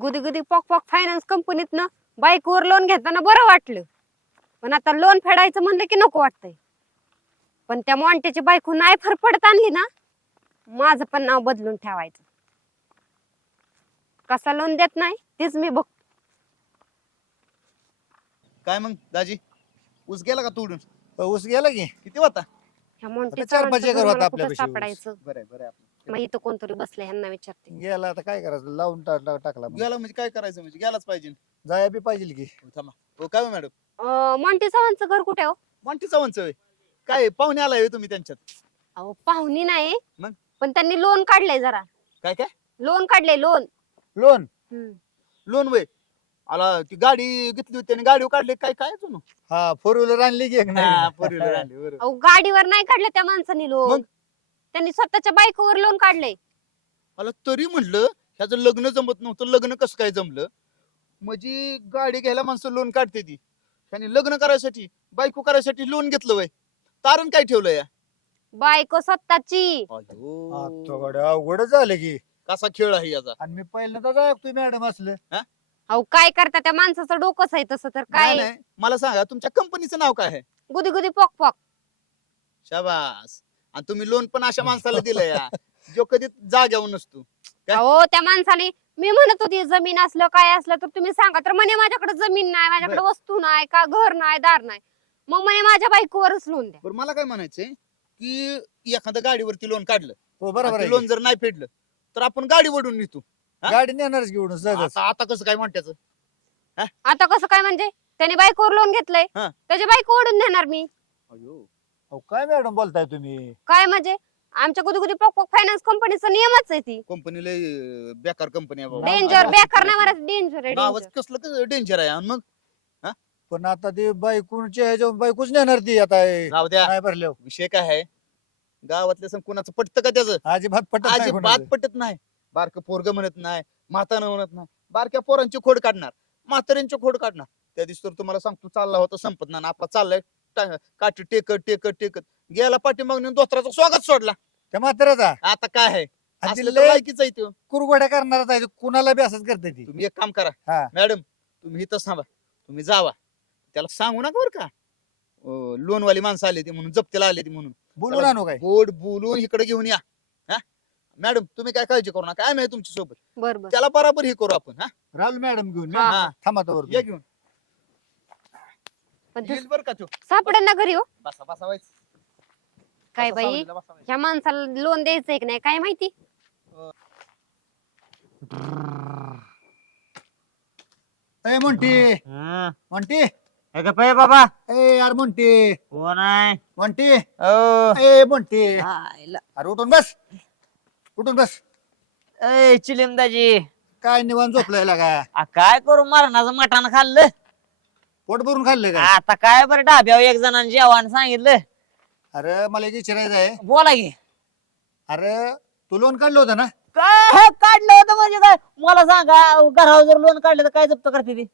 गुदी गुदी पॉक पॉक फायनान्स कंपनीतनं बाईकवर लोन घेताना बरं वाटलं. पण आता लोन फेडायचं म्हणलं की नको वाटतंय. पण त्या मॉन्टेची बायको नाही फरफडत आणली ना माझं पण नाव बदलून ठेवायचं. कसा लोन देत नाही तेच मी बघ. काय मग दाजी? ऊस गेला का तोडून? ऊस गेला की. किती होता? ह्या मॉन्टेचं चार पाच माणसं एकर घेऊन होतं मला आपल्या कुठं पाशी ऊस. सापडायचं? बरं आहे, बरं आहे आपलं. मग इथं कोणतरी बसले ह्यांना विचारते. गेला आता काय करायचं? लावून टा- टा- टाकला मग. गेला म्हणजे काय करायचं म्हणजे? गेलाच पाहिजे. जाया बी पाहिजे की. हो, थांबा. हो काय हो मॅडम? अं, मॉन्टे सावांचं घर कुठे आहे हो? म्हणते चव्हाणचं होय. काय पाहुणे आलाय होय तुम्ही त्यांच्यात. अहो पाहुणी नाही. मग? पण त्यांनी लोन काढलंय जरा. काय काय? लोन काढलंय लोन लोन लोन वय आला ती गाडी घेतली होती आणि गाडी काढली. काय काय तुम्ही हा फोर व्हीलर आणली की एक नाही. अहो गाडीवर नाही काढलं त्या माणसाने लोन मग? त्यांनी स्वतःच्या बायकोवर लोन काढलंय. मला तरी म्हणलं ह्याचं लग्न जमत नव्हतं लग्न कसं काय जमलं? म्हणजे गाडी घ्यायला माणसं लोन काढते ती. त्यांनी लग्न करायसाठी बायको करायसाठी लोन घेतलं वय. तारण काय ठेवलं या? बायको स्वतःची. अवघड झालं की. कसा खेळ आहे याचा? आणि मी पहिल्यांदाच ऐकतोय मॅडम असलं. अहो काय करता त्या माणसाचं डोकंच आहे तसं तर नाही, काय? नाही. मला सांगा तुमच्या कंपनीचं नाव काय आहे? गुदी गुदी पॉक पॉक. शाबास. आणि तुम्ही लोन पण अशा माणसाला दिलं या. जो कधी जाग्यावर नसतो. काय? अहो त्या माणसाने मी म्हणत होती जमीन असलं काय असलं तर तुम्ही सांगा. तर म्हणे माझ्याकडे जमीन नाही माझ्याकडे वस्तू नाही का घर नाही दार नाही. मग म्हणे माझ्या बायकोवरच लोन द्या. बरं मला काय म्हणायचंय की एखाद्या गाडीवरती लोन काढलं. हो बरोबर आहे. लोन जर नाही फेडलं तर आपण गाडी वडून नेतो. की. गाडी नेणारच घेऊन सहजच. आता आता कसं काय म्हणत्याचं? आता कसं काय म्हणजे? त्याने बायकोवर लोन घेतलंय. हा. त्याची बायको ओढून देणार मी. अहो, काय मॅडम बोलताय तुम्ही? काय म्हणजे? आमच्या गुदी गुदी पॉक पॉक फायनान्स कंपनीचा नियमच आहे ती. कंपनी लय अं, बेकार कंपनी आहे बाबा. डेंजर बेकार नाही. मला डेंजर आहे नावच danger. कसलं डेंजर आहे आणि मग? पण आता ते बायकोच्या ह्याच्या बायकोच नेणार ती आता हे. द्या. नाही भरल्या विषय काय आहे? गावातल्या सण कुणाचं पटतं का त्याचं? अजिबात पटत नाही अजिबात कोणाचं. पटत नाही. बारक पोरग म्हणत नाही म्हातारं म्हणत नाही. बारक्या पोरांची खोड काढणार म्हाताऱ्यांची खोड काढणार. त्या दिवशी तर तुम्हाला सांगतो चालला होता संपत नाही आणि आपला चाललाय. टा- काठी टेकत टेकत टेकत. गेला पाठीमागून दोस्तराचा स्वागत सोडला. त्या म्हाताऱ्याचा? आता काय आहे? आणि असलं ती तर लय लायकीच आहे त्यो. कुरगोड्या करणारच आहे. कुणाला बी असंच करते ती. तुम्ही एक काम करा. हा. मॅडम तुम्ही इथंच थांबा. तुम्ही जावा. त्याला सांगू नका बरं का. लोन वाली माणसं आली ती म्हणून जप्तीला आली ती म्हणून. बोलून आणू काय? गोड बोलून इकडे घेऊन या. हा? मॅडम तुम्ही काय काळजी करू नका. आम्ही आहे तुमच्यासोबत बर बर. त्याला बराबर हे करू आपण हा? राहुल मॅडम घेऊन हा. या. थांबा तोवर या घेऊन. पण ते येईल बरं का तो. सापडेल ना घरी हो. बसा बसा व्हायचं. काय बसा बाई? सावलीला, बसा व्हायचं. ह्या माणसाला लोन द्यायचंय की नाही? काय माहिती? ए म्हणते हं. म्हणते हे का पाय बाबा. ए यार म्हणते कोण आहे? म्हणते ओ. ए. अरे उठून बस. उठून बस. ए चिलिमदाजी काय निवांत झोपलाय का? आ, काय करू? मरणाचं मटण खाल्लं. पोट भरून खाल्लं का आता काय बरं डाब्यावर एक जणांनी जेवण सांगितलं. अरे मला एक विचारायचं आहे. बोला की. अरे तू लोन काढलं होतं ना? काय हे काढलं होतं म्हणजे काय? मला सांगा घरावर जर लोन काढलं तर काय जप्त करते ती?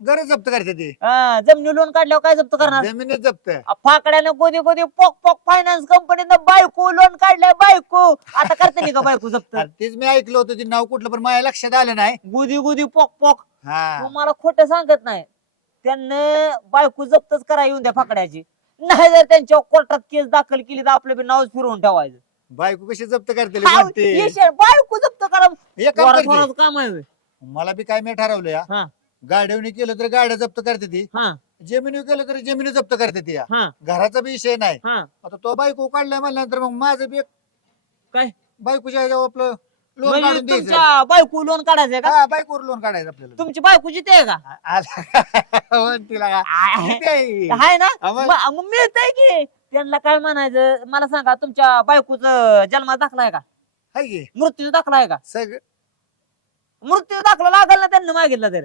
गरज जप्त करते ते. हं, जमिनी लोन काढल्यावर काय जप्त करणार? जमिनीत जप्त. आ, फाकड्यानं कोणी कोणी पोक पोक फायनान्स कंपनीनं बायको लोन काढलंय बायको. आता करते का बायको जप्त? अरे तेच मी ऐकलं होतं ते नाव कुठलं पण माझ्या लक्षात आलं नाही. गुदी गुदी पोक पोक. हा. तुम्हाला खोटं सांगत नाही. त्यांना बायको जप्तच करा येऊन द्या फाकड्याची. नाही जर त्यांच्या कोर्टात केस दाखल केली तर आपलं बी नावच फिरवून ठेवायचं. बायको कशी जप्त करते हाव, म्हणते? येशील, बायको जप्त करा. एक काम करते. आहे. मला बी काय मी ठरवलं या. हा. गाड्यावनी केलं तर गाड्या जप्त करते ती. हा. जमिनी केलं तर जमिनी जप्त करते ती या. हा. घराचा बी विषय नाही. हा. आता तो बायको काढलाय म्हणल्यानंतर मग माझं बी एक काय? बायकोच्या ह्याच्यावर आपलं लोन म्हणजे काढून द्यायचं. तुमच्या बायको लोन काढायचंय का? हा लोन काढायचं आपल्याला. तुमची बायको जिथे आहे का? आ- तिला का? आहे किती आहे? आहे ना? हा मग? मग मिळतंय की? त्यांना काय म्हणायचं? मला सांगा तुमच्या बायकोच जन्मात दाखला आहे का? हाय की? मृत्यू दाखला आहे का? सगळं मृत्यू दाखला लागल ना त्यांना मागितलं तर.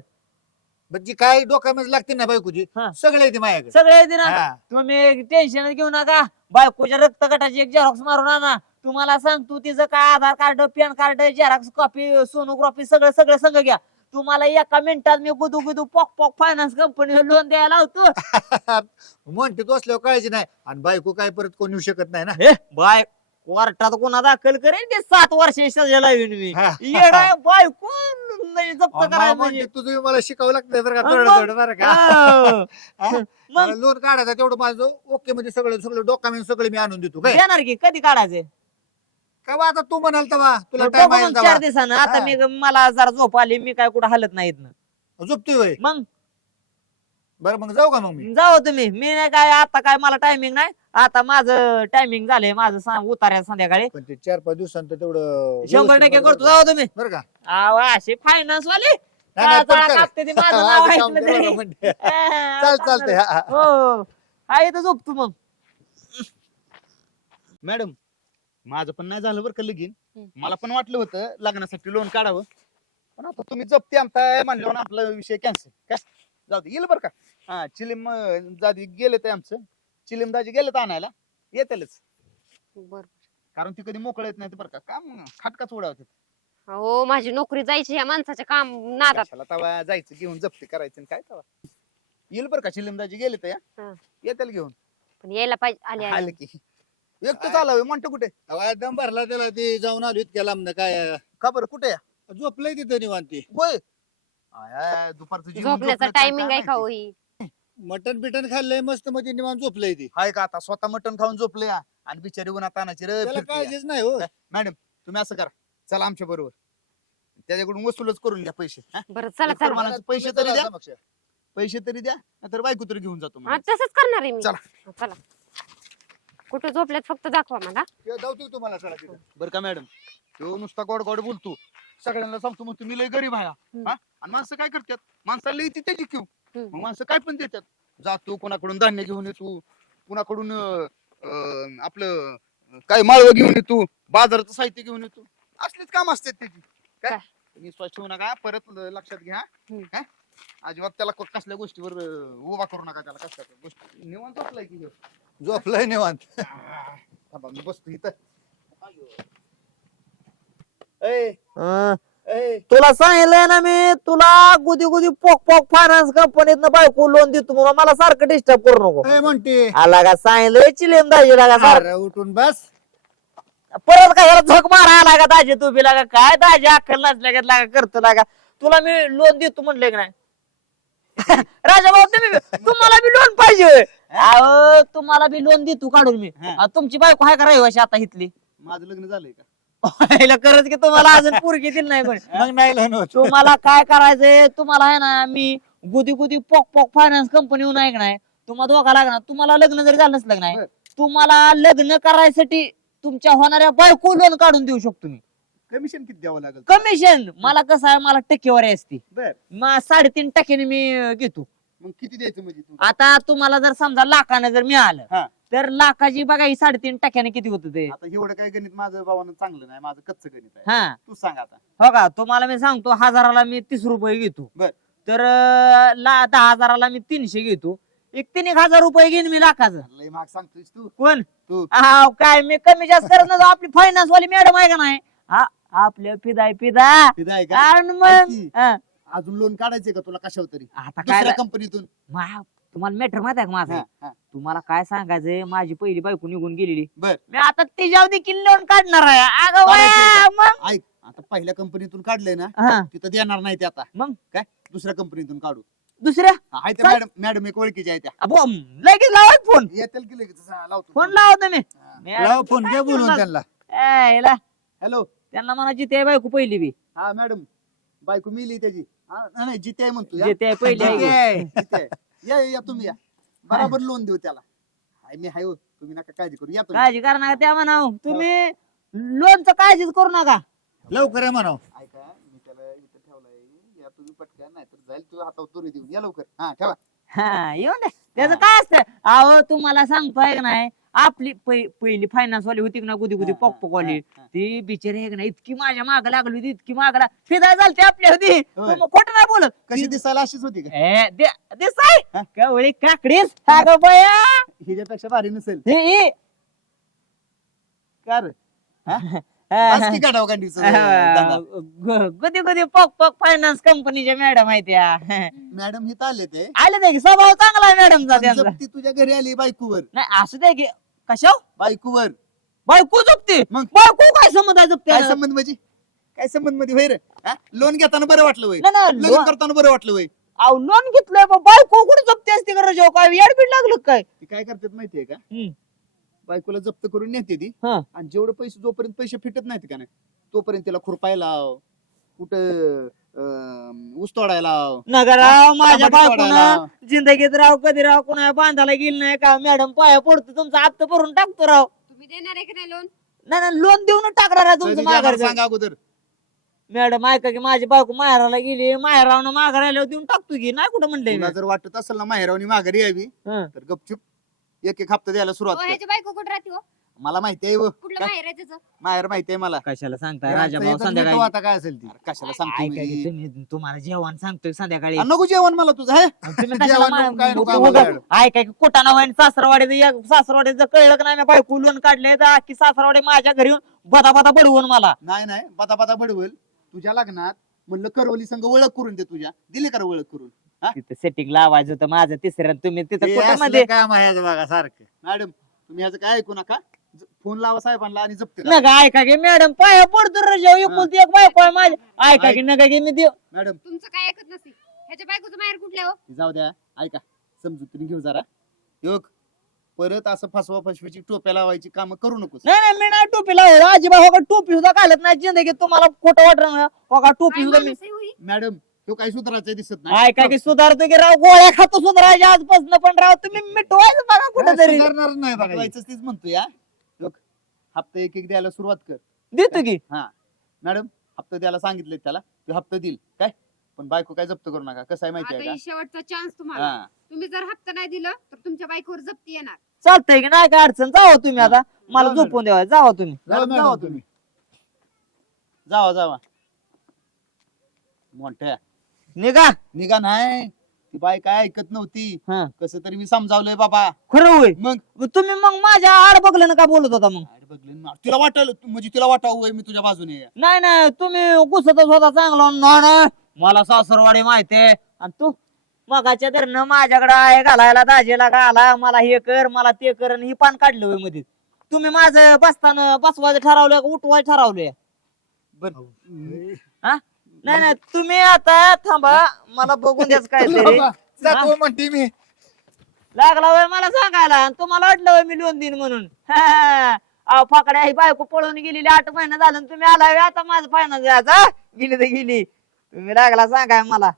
म्हणजे काय डोक्यामध्ये लागते ना बायकोची हा. सगळे येते माझ्याकडे. सगळे दिना हा. तुम्ही टेन्शन घेऊ नका. बायकोच्या रक्त गटाची एक झेरॉक्स मारून आणा. तुम्हाला सांगतो तिचं काय Aadhaar card PAN card xerox copy sonography सगळं सगळं संग घ्या. तुम्हाला एका मिनिटात मी गुदू गुदू पॉक पॉक फायनान्स कंपनी लोन द्यायला होतो म्हणते तो असल्यावर काळजी नाही. आणि बायको काय परत कोण येऊ शकत नाही ना? हे बाय कोर्टात गुन्हा दाखल करेन ते सात वर्षाची सजा लावीन मी? हा. येडा बायको म्हणजे जप्त करायला मला म्हणजे. म्हणते, तुझं मला शिकावं लागतंय बरं का मग- थोडं थोडं बरं का? हा. मग? लोन काढायचं तेवढं माझं. ओके म्हणजे सगळं सगळं डॉक्युमेंट सगळे मी आणून देतो काय? देणार की? कधी काढायचे आता तू म्हणाल तेव्हा तुला बघू टाइम मग चार दिवसानं आता हा. मी मला जरा झोप आली मी काय कुठं हलत नाहीत ना झोपतोय होय. मग बरं मग जाऊ का मग मी जाऊ तुम्ही मी नाही काय आता काय मला टायमिंग नाही आता माझं टायमिंग झालंय माझं सांग उतार्या संध्याकाळी पण ते चार पाच दिवसांत तेवढं शंभर टक्के करतो? जाऊ तुम्ही बरं का अहो, असे फायनान्स वाले नाही, नाही, पण काळा कर. कापते ते माझं नाव असं काम ऐकलं करू तरी. नका म्हणते. हा, चाल चालतंय हा, हा. हो हा इथं झोपतो मग मॅडम माझं पण नाही झालं बरं का लगीन. मला पण वाटलं होतं लग्नासाठी लोन काढावं. पण आता तुम्ही जप्ती आणताय म्हणल्यावर आपला विषय कॅन्सल काय? जाऊ दे येईल बरं का? हा चिलिम दादी गेले ते आमचं. चिलिम दाजी गेले तर आणायला. येतेलच. बर कारण ती कधी मोकळ येत नाही बरं का? काम खाटकाच उडावते हो माझी नोकरी जायची या माणसाच्या काम नादात. कशाला तवा जायचं घेऊन जप्ती करायचं आणि काय तवा? येईल बरं का? चिलिम दाजी गेले तर हा. येतील घेऊन. पण यायला पाहिजे आले आले आले की. एकटं चालावे म्हणतो कुठे अहो, दम भरला त्याला ते जाऊन आलो इतक्या लांब काय का बरं कुठे झोपलंय तिथं निवांती होय आय, आय, दुपारचं जेवण झोपण्याचा झोपलं काय टायमिंग आहे का माहिती. होई मटन बिटन खाल्लंय मस्त मध्ये निवांत झोपलंय ती हाय का आता स्वतः मटण खाऊन झोपले आणि बिचारी उन्हात तानाची रे त्याला फिरते या. काळजीच नाही हो मॅडम तुम्ही असं करा चला आमच्या बरोबर त्याच्याकडून वसूलच करून घ्या पैसे हा? बरं चला एक तर चला मला पैसे तरी द्या. पैसे तरी द्या नाहीतर बायको तरी घेऊन जातो हा. तसंच करणार आहे मी चला. हा, चला कुठे झोपल्यात फक्त दाखवा मला. ते जाऊ तुम्हाला चला तिथं. बरं का मॅडम? तो नुसता गोड गोड बोलतो. सगळ्यांना सांगतो मग तुम्ही लय गरीब आहे हा. हा? आणि माणसं काय करतात? माणसाला येते त्याची हम्म. मग माणसं काय पण देतात. जातो कोणाकडून धान्य घेऊन येतो कोणाकडून अं, अं, आपलं अं, काय माळव घेऊन येतो बाजाराचं साहित्य घेऊन येतो. असलेच काम असतात त्याची. काय? काय? तुम्ही स्वच्छ ठेवू नका परत ल- लक्षात घ्या. हम्म. काय? अजिबात त्याला को- कसल्या गोष्टीवर अं, उभा करू नका त्याला कसल्या गोष्टी. निवांत झोपलाय की ह्यो. झोपलंय निवांत. थांबा, मी बसतो इथं. अं, तुला सांगितलंय ना मी तुला गुदी गुदी पोक पोक फायनान्स कंपनीत बायको लोन देतो म्हणून मला सारखं डिस्टर्ब करू नको. म्हणते? आला का सांगितलंय चिलेम दाजी लागा सारखं अरे उठून बस. परत काय ह्याला झक मारा आला का दाजी तू बी लागा काय दाजी अक्कल नसल्या का लागा करतो लागा. तुला मी लोन देतो म्हणले की नाही? राजा भाऊ तुम्ही तुम्हाला बी लोन पाहिजे. अहो तुम्हाला बी लोन देतो काढून मी. हा. अहो, तुमची बायको आहे का रहिवाशी आता इथली? माझं लग्न झालंय का? करत की तुम्हाला अजून पोरगी दिली नाही पण. मग नाही होत. तुम्हाला काय करायचंय? तुम्हाला आहे ना मी गुदी गुदी पॉक पॉक फायनान्स कंपनी येऊन ऐक नाही? तुम्हाला दोघा लागणार. तुम्हाला लग्न जरी झालं नसलं नाही बर. तुम्हाला लग्न करायसाठी तुमच्या होणाऱ्या बायको लोन काढून देऊ शकतो मी. कमिशन किती द्यावं लागेल? कमिशन मला कसं आहे मला टक्केवारी असते. बर. साडेतीन टक्क्याने मी घेतो. मग किती द्यायचं म्हणजे तू? आता तुम्हाला जर समजा लाखानं जर मिळालं हा. तर लाखाची बघा ही साडेतीन टक्क्याने किती होत ते? आता एवढं काय गणित माझं भावानं चांगलं नाही माझं कच्च गणित आहे. हा. तू सांग आता. हो का तुम्हाला मी सांगतो हजाराला मी तीस रुपये घेतो. बर. तर अं, ला दहा हजाराला मी तीनशे घेतो. एक तीन एक हजार रुपये घेईन मी लाखाचं. लय महाग सांगतोयस तू. कोण? तू. हाव, काय मी कमी जास्त करत नव्हतो आपली फायनान्स वाली मॅडम आहे का नाही? हा, आपल्या फिदा आहे का? आणि मग ऐकी. हा, अजून लोन काढायचंय का तुला कशावर तरी? आता काय दुसऱ्या कंपनीतून मा- तुम्हाला मॅटर माहीत आहे का माझं? हा, हा. तुम्हाला काय सांगायचंय? माझी पहिली बायको निघून गेलेली. बर. मी आता तिच्यावर देखील लोन काढणार आहे. अगं काढायचंय वया, मग? ऐक आता पहिल्या कंपनीतून काढलंय ना हा, तिथं देणार नाही ते आता. मग? काय? दुसऱ्या कंपनीतून काढू. दुसऱ्या? हा, आहे त्या चाल. मॅडम मॅडम एक ओळखीच्या आहे त्या. अबो, लगेच लावा फोन येतील की लगेच? हा, लावतो. फोन लावा तुम्ही. लाव फोन घे बोलून त्यांना. ए, हॅलो. त्यांना म्हणा जिथे बायको पहिली बी. हा मॅडम बायको मिली त्याची. हा, नाही, नाही जिते आहे म्हणतो या. जिथे पहिली आहे. आहे. या या, या तुम्ही या. बराबर लोन देऊ त्याला. हाय, मी हाय हो. तुम्ही नका काळजी करू. या तुम्ही. काळजी करा नका त्या म्हणा तुम्ही लोनचं काळजीच करू नका. लवकर आहे म्हणाव. ऐका मी त्याला इथं ठेवलाय. या तुम्ही पटकन नाही तर जाईल तुझ्या हातावर तुरी देऊन. या लवकर. हा ठेवा. हा येऊन दे त्याचं काय असतं? अहो तुम्हाला सांगतोय का नाही? आपली पहि- पहिली फायनान्स वाली होती का ना गुदी गुदी हा, पॉक पॉक वाली. हा, हा. ती बिचारी आहे का नाही इतकी माझ्या माग लागली होती इतकी माग लाग फिदा झालती आपली होती. होय. खोटं नाही बोलत. कशी दिसायला अशीच होती का? ए, दे- हा? कवळी काकडीस. बया. हिच्यापेक्षा भारी नसेल. हे, हे. कार बस की गाडाव गांडीचं दादा. ग- गुदी गुदी पॉक पॉक फायनान्स कंपनीच्या मॅडम आहे त्या. मॅडम हिथं आले ते. आले ते की स्वभाव चांगला आहे मॅडमचा आणि त्यांचा. जप्ती तुझ्या घरी आली बायकोवर. नाही असू दे की कशा बायकोवर. बायको जपते. मग? बायको काय संबंध आहे जपते? काय संबंध म्हणजे? काय संबंधमध्ये होय रे? लोन घेताना बरं वाटलं नाही, नाही, लग्न करताना बरं वाटलं वय अहो लोन घेतलंय बा, बायको कुठे जपते असते का रजाव काय येडबीड लागलं काय? ती काय करतात माहितीये का? हम्म. बायकोला जप्त करून नेते ती. हा. आणि जेवढे पैसे जोपर्यंत पैसे फिटत नाहीत का नाही तोपर्यंत तिला खुरपाय लाव. कुठं अं, ऊस तोडायला राव माझ्या टमाटे तोडायला. जिंदगीत राव कधी राव कोणा बांधायला गेली नाही का? मॅडम पाया पडतो तुमचा हप्ता भरून टाकतो राव. तुम्ही देणार आहे की नाही लोन नाही नाही लोन देऊन टाकणार आहे कधी तुमचं देणार माघार. सांगा अगोदर. मॅडम ऐका की माझी बायको माहेराला गेली माहेरावनं माघार आल्यावर देऊन टाकतो की नाही कुठं म्हणलंय तुला मी. जर वाटत असेल ना माहेरावनी माघारी यावी हं. तर गपचूप एक एक हप्ता द्यायला सुरुवात कर. ह्याची बायको कुठं राहते हो? मला माहिती आहे व. कुठलं काय? बाहेर आहे त्याचं? माहेर माहिती आहे मला. कशाला सांगताय? यांचं राजा भाऊ संध्याकाळी आता काय असेल ती? अरे कशाला सांगतो ऐका की मी? तुम्ही तुम्हाला जेवण सांगतोय संध्याकाळी. अरे नको जेवण मला तुझं हे? तुम्ही जेवण काय नको आम्हाला ऐका की कुटाणा होईन सासरवाडीचं सासरवाडीचं कळलं का नाही? मी बायको लोन काढले तर अख्खी सासरवाडी माझ्या घरी येऊन बदा बदा बडवून मला. नाही नाही. बता बडवल. तुझ्या लग्नात म्हणलं करवली संघ ओळख करून दे तुझ्या. दिली का रे ओळख करून? तिथं सेटिंग लावायचं होतं माझं तिसऱ्या तुम्ही तिथं हे कुठं असलं मध्ये काम आहे याचं बघा सारखं. मॅडम तुम्ही ह्याचं काय ऐकू नका. फोन लावा साहेबांना आणि जप्त करा. नका ऐका की मॅडम पाया पडतो रजाव एकुलती एक बायको आहे माझी. ऐका की नका की मी देऊ मॅडम. तुमचं काय ऐकत नसेल ह्याच्या बायकोचं माहेर कुठल्या हो? जाऊ द्या ऐका. समजून घेऊ जरा. योग परत असं फसवा फसवीची टोप्या लावायची काम करू नकोस. नाही नाही मी नाही टोपी लावत. अजिबात हो का टोपी सुद्धा घालत नाही. जिंदगीत तुम्हाला खोटं वाटलं ना हो का टोपी काय सुद्धा मी माणूस आहे? मॅडम तो काही सुधारायचं दिसत नाही. ऐका की सुधारतो की राव गोळ्या खातो सुधारायचे आजपासून पण राव तुम्ही मिटवायचं बघा कुठं तरी करणार नाही बघा हे. वायचंच तीच म्हणतो या लोक हप्ता एक एक द्यायला सुरुवात कर. देतो की. हा. मॅडम हप्ता द्यायला सांगितले त्याला. तो हप्ता देईल. काय? पण बायको काय जप्त करू नका. कसं आहे माहिती आता आहे ही शेवटचा चान्स का तुम्हाला. हा. तुम्ही जर हप्ता नाही दिलं तर तुमच्या बायकोवर जप्ती येणार. चालतंय की नाही? काय अडचण? जावा तुम्ही आता. मला जाऊ झोपून द्यावा. जावा तुम्ही. मॅडम, मॅडम जावा तुम्ही. जावा जावा. मोठ्या. निघा. निघा नाही. ती बाय काय ऐकत नव्हती. हा. कसं तरी मी समजावलंय बाबा. खरं होय. मग? मग तुम्ही मग माझ्या आड बघलं का बोलत होता मग? अरे बघलं ना. तिला वाटल म्हणजे तिला वाटावं मी तुझ्या बाजूने? आहे. नाही नाही तुम्ही घुसतच होता चांगला. ना ना. मला सासरवाडी माहितीये आणि तू? मगाच्या धरणं माझ्याकडे आहे घालायला दाजेला घाला. मला हे कर मला ते कर आणि ही पान काढलं होयमध्ये तुम्ही माझं बसताना बसवायचं ठरवलं का उठवायचं ठरवलंय? बरं. नाही नाही तुम्ही आता थांबा मला बघून द्याच बाबा, जातो म्हणते मी. लागला वय मला सांगायला आणि तुम्हाला वाटलं वय मी लोन देईन म्हणून. अहो फाकड्या ही बायको पळून गेलेली आठ महिने झालं आणि तुम्ही आला वय आता माझं फायनल द्यायचा गेली तर गेली. तुम्ही लागला सांगाय मला.